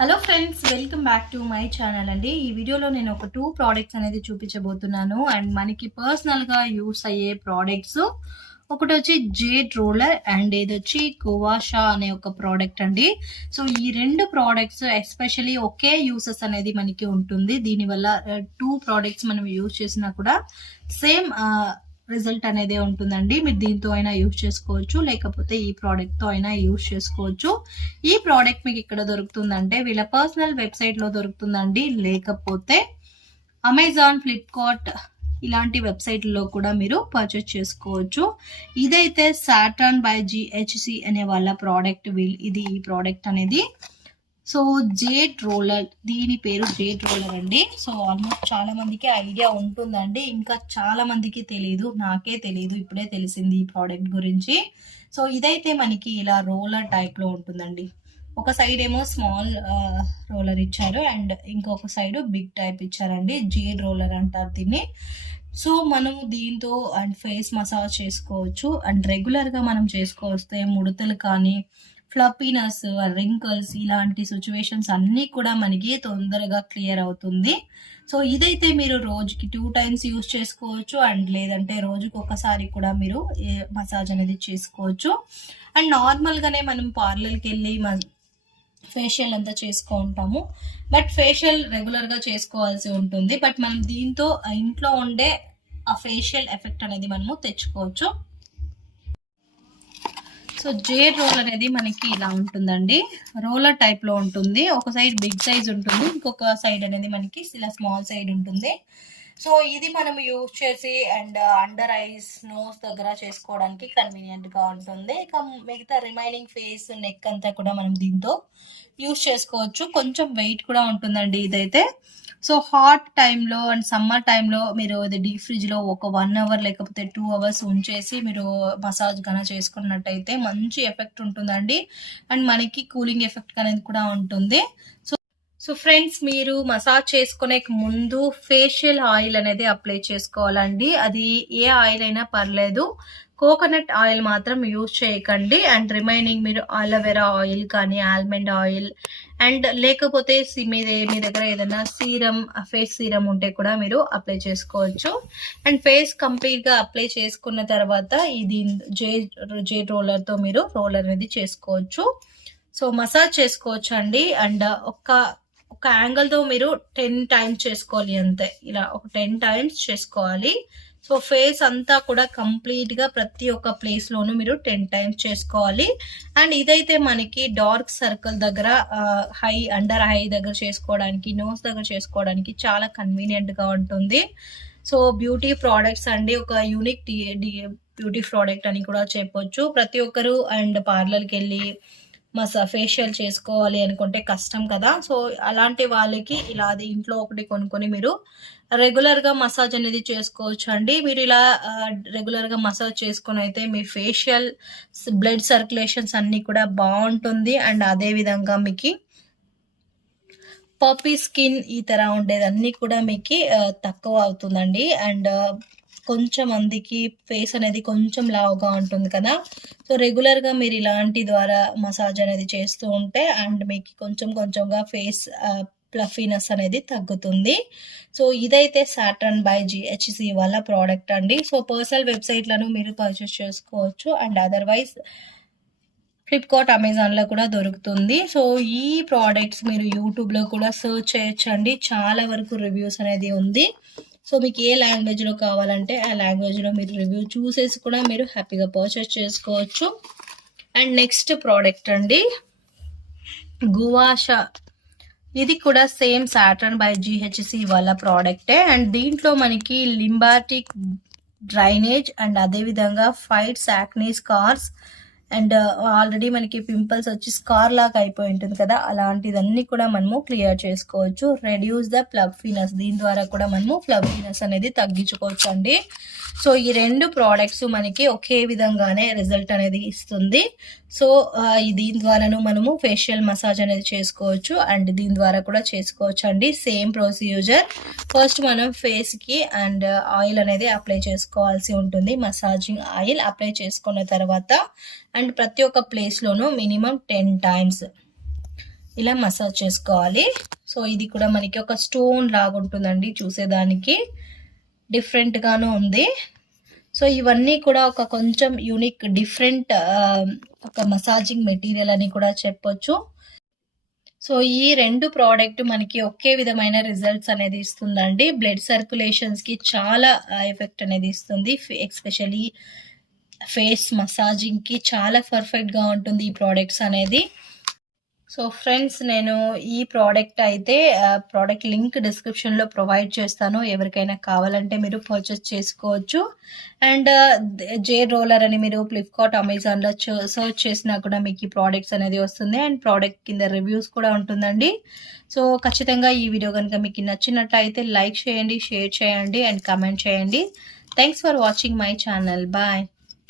Hello friends, welcome back to my channel అండి. ఈ వీడియోలో నేను ఒక 2 ప్రోడక్ట్స్ అనేది చూపించబోతున్నాను. అండ్ మనకి పర్సనల్గా యూస్ అయ్యే ప్రోడక్ట్స్. ఒకటి వచ్చి జేడ్ రోలర్ అండ్ ఇది వచ్చి గువాషా అనే ఒక ప్రోడక్ట్ అండి. సో ఈ రెండు ప్రోడక్ట్స్ ఎస్పెషల్లీ ఒకే యూసెస్ అనేది మనకి ఉంటుంది. దీనివల్ల 2 ప్రోడక్ట్స్ మనం యూజ్ చేసినా కూడా సేమ్ రిజల్ట్ అనేది ఉంటుందండి. మీరు దీంతో అయినా యూజ్ చేసుకోవచ్చు, లేకపోతే ఈ ప్రోడక్ట్ తో అయినా యూజ్ చేసుకోవచ్చు. ఈ ప్రోడక్ట్ మీకు ఇక్కడ దొరుకుతుందంటే వీళ్ళ పర్సనల్ వెబ్సైట్ లో దొరుకుతుందండి, లేకపోతే అమెజాన్, ఫ్లిప్కార్ట్ ఇలాంటి వెబ్సైట్లో కూడా మీరు పర్చేస్ చేసుకోవచ్చు. ఇదైతే సాటర్న్ బై GHC అనే వాళ్ళ ప్రోడక్ట్. ఇది ఈ ప్రోడక్ట్ అనేది సో జేడ్ రోలర్, దీని పేరు జేడ్ రోలర్ అండి. సో ఆల్మోస్ట్ చాలా మందికి ఐడియా ఉంటుందండి, ఇంకా చాలా మందికి తెలియదు, నాకే తెలియదు, ఇప్పుడే తెలిసింది ఈ ప్రోడక్ట్ గురించి. సో ఇదైతే మనకి ఇలా రోలర్ టైప్ లో ఉంటుందండి. ఒక సైడ్ ఏమో స్మాల్ రోలర్ ఇచ్చారు అండ్ ఇంకొక సైడ్ బిగ్ టైప్ ఇచ్చారండి. జేడ్ రోలర్ అంటారు దీన్ని. సో మనము దీంతో అండ్ ఫేస్ మసాజ్ చేసుకోవచ్చు. అండ్ రెగ్యులర్ గా మనం చేసుకోవస్తే ముడతలు కానీ, ఫ్లఫీనెస్, రింకల్స్ ఇలాంటి సిచ్యువేషన్స్ అన్నీ కూడా మనకి తొందరగా క్లియర్ అవుతుంది. సో ఇదైతే మీరు రోజుకి 2 టైమ్స్ యూజ్ చేసుకోవచ్చు, అండ్ లేదంటే రోజుకి ఒకసారి కూడా మీరు మసాజ్ అనేది చేసుకోవచ్చు. అండ్ నార్మల్గానే మనం పార్లర్కి వెళ్ళి ఫేషియల్ అంతా చేసుకుంటాము, బట్ ఫేషియల్ రెగ్యులర్గా చేసుకోవాల్సి ఉంటుంది. బట్ మనం దీంతో ఇంట్లో ఉండే ఆ ఫేషియల్ ఎఫెక్ట్ అనేది మనము తెచ్చుకోవచ్చు. సో జేడ్ రోల్ అనేది మనకి ఇలా ఉంటుందండి, రోలర్ టైప్ లో ఉంటుంది. ఒక సైడ్ బిగ్ సైజ్ ఉంటుంది, ఇంకొక సైడ్ అనేది మనకి ఇలా స్మాల్ సైడ్ ఉంటుంది. సో ఇది మనం యూజ్ చేసి అండ్ అండర్ ఐస్, నోస్ దగ్గర చేసుకోవడానికి కన్వీనియంట్ గా ఉంటుంది. ఇక మిగతా రిమైనింగ్ ఫేస్, నెక్ అంతా కూడా మనం దీంతో యూజ్ చేసుకోవచ్చు. కొంచెం వెయిట్ కూడా ఉంటుందండి ఇదైతే. సో హాట్ టైంలో అండ్ సమ్మర్ టైంలో మీరు ఇది డీప్ ఫ్రిడ్జ్లో ఒక 1 అవర్ లేకపోతే 2 అవర్స్ ఉంచేసి మీరు మసాజ్ కన్నా చేసుకున్నట్టయితే మంచి ఎఫెక్ట్ ఉంటుందండి. అండ్ మనకి కూలింగ్ ఎఫెక్ట్ అనేది కూడా ఉంటుంది. సో ఫ్రెండ్స్, మీరు మసాజ్ చేసుకునే ముందు ఫేషియల్ ఆయిల్ అనేది అప్లై చేసుకోవాలండి. అది ఏ ఆయిల్ అయినా పర్లేదు, కోకోనట్ ఆయిల్ మాత్రం యూజ్ చేయకండి. అండ్ రిమైనింగ్ మీరు అలోవెరా ఆయిల్ కానీ, ఆల్మండ్ ఆయిల్ అండ్ లేకపోతే మీ దగ్గర ఏదైనా సీరం, ఫేస్ సీరం ఉంటే కూడా మీరు అప్లై చేసుకోవచ్చు. అండ్ ఫేస్ కంప్లీట్గా అప్లై చేసుకున్న తర్వాత ఇది జేడ్ రోలర్తో మీరు రోలర్ అనేది చేసుకోవచ్చు. సో మసాజ్ చేసుకోవచ్చు అండి. అండ్ ఒక యాంగిల్తో మీరు 10 టైమ్స్ చేసుకోవాలి అంతే. ఇలా ఒక 10 టైమ్స్ చేసుకోవాలి. సో ఫేస్ అంతా కూడా కంప్లీట్గా ప్రతి ఒక్క ప్లేస్లోనూ మీరు 10 టైమ్స్ చేసుకోవాలి. అండ్ ఇదైతే మనకి డార్క్ సర్కిల్ దగ్గర, అండర్ ఐ దగ్గర చేసుకోవడానికి, నోస్ దగ్గర చేసుకోవడానికి చాలా కన్వీనియంట్గా ఉంటుంది. సో బ్యూటీ ప్రోడక్ట్స్ అండి, ఒక యూనిక్ బ్యూటీ ప్రోడక్ట్ అని కూడా చెప్పొచ్చు. ప్రతి ఒక్కరు అండ్ పార్లర్కి వెళ్ళి ఫేషియల్ చేసుకోవాలి అనుకుంటే కష్టం కదా. సో అలాంటి వాళ్ళకి ఇలా అది ఇంట్లో ఒకటి కొనుక్కొని మీరు రెగ్యులర్గా మసాజ్ అనేది చేసుకోవచ్చు అండి. మీరు ఇలా రెగ్యులర్గా మసాజ్ చేసుకొని అయితే మీ ఫేషియల్ బ్లడ్ సర్క్యులేషన్స్ అన్నీ కూడా బాగుంటుంది. అండ్ అదే విధంగా మీకు పఫీ స్కిన్ ఈ తర ఉండేదన్నీ కూడా మీకు తక్కువ అవుతుందండి. అండ్ కొంచెం మందికి ఫేస్ అనేది కొంచెం లావుగా ఉంటుంది కదా. సో రెగ్యులర్గా మీరు ఇలాంటి ద్వారా మసాజ్ అనేది చేస్తూ ఉంటే అండ్ మీకు కొంచెం కొంచెంగా ఫేస్ ప్లఫీనెస్ అనేది తగ్గుతుంది. సో ఇదైతే సాటర్న్ బై GHC వాళ్ళ ప్రోడక్ట్ అండి. సో పర్సనల్ వెబ్సైట్లను మీరు పర్చేస్ చేసుకోవచ్చు, అండ్ అదర్వైజ్ ఫ్లిప్కార్ట్, అమెజాన్లో కూడా దొరుకుతుంది. సో ఈ ప్రోడక్ట్స్ మీరు యూట్యూబ్లో కూడా సర్చ్ చేయొచ్చు అండి, చాలా వరకు రివ్యూస్ అనేది ఉంది. సో మీకు ఏ లాంగ్వేజ్లో కావాలంటే ఆ లాంగ్వేజ్లో మీరు రివ్యూ చూసేసి కూడా మీరు హ్యాపీగా పర్చేస్ చేసుకోవచ్చు. అండ్ నెక్స్ట్ ప్రోడక్ట్ అండి, గువాషా. ఇది కూడా సేమ్ సాటర్న్ బై GHC వాళ్ళ ప్రోడక్టే. అండ్ దీంట్లో మనకి లింబాటిక్ డ్రైనేజ్ అండ్ అదేవిధంగా fights, acne, scars and already మనకి పింపుల్స్ వచ్చి స్కార్ లాగా అయిపోయి ఉంటుంది కదా, అలాంటిదన్నీ కూడా మనము క్లియర్ చేసుకోవచ్చు. రెడ్యూస్ ద ఫ్లఫీనెస్, దీని ద్వారా కూడా మనము ఫ్లఫీనెస్ అనేది తగ్గించుకోవచ్చు అండి. సో ఈ రెండు ప్రోడక్ట్స్ మనకి ఒకే విధంగానే రిజల్ట్ అనేది ఇస్తుంది. సో దీని ద్వారాను మనము ఫేషియల్ మసాజ్ అనేది చేసుకోవచ్చు, అండ్ దీని ద్వారా కూడా చేసుకోవచ్చు అండి. Same procedure. ఫస్ట్ మనం ఫేస్కి అండ్ ఆయిల్ అనేది అప్లై చేసుకోవాల్సి ఉంటుంది. మసాజింగ్ ఆయిల్ అప్లై చేసుకున్న తర్వాత అండ్ ప్రతి ఒక్క ప్లేస్లోనూ మినిమం 10 టైమ్స్ ఇలా మసాజ్ చేసుకోవాలి. సో ఇది కూడా మనకి ఒక స్టోన్ లాగా ఉంటుందండి, చూసేదానికి డిఫరెంట్ గాను ఉంది. సో ఇవన్నీ కూడా ఒక కొంచెం యూనిక్ డిఫరెంట్ ఒక మసాజింగ్ మెటీరియల్ అని కూడా చెప్పొచ్చు. సో ఈ రెండు ప్రోడక్ట్ మనకి ఒకే విధమైన రిజల్ట్స్ అనేది ఇస్తుందండి. బ్లడ్ సర్క్యులేషన్స్ కి చాలా ఎఫెక్ట్ అనేది ఇస్తుంది. ఎస్పెషలీ ఫేస్ మసాజింగ్ కి చాలా పర్ఫెక్ట్ గా ఉంటుంది ఈ ప్రోడక్ట్స్ అనేది. సో ఫ్రెండ్స్, నేను ఈ ప్రోడక్ట్ అయితే ప్రోడక్ట్ లింక్ డిస్క్రిప్షన్లో ప్రొవైడ్ చేస్తాను. ఎవరికైనా కావాలంటే మీరు పర్చేస్ చేసుకోవచ్చు. అండ్ జేడ్ రోలర్ అని మీరు ఫ్లిప్కార్ట్, అమెజాన్లో సర్చ్ చేసినా కూడా మీకు ఈ ప్రోడక్ట్స్ అనేది వస్తుంది. అండ్ ప్రోడక్ట్ కింద రివ్యూస్ కూడా ఉంటుందండి. సో ఖచ్చితంగా ఈ వీడియో కనుక మీకు నచ్చినట్లయితే లైక్ చేయండి, షేర్ చేయండి అండ్ కమెంట్ చేయండి. Thanks for watching my channel. Bye.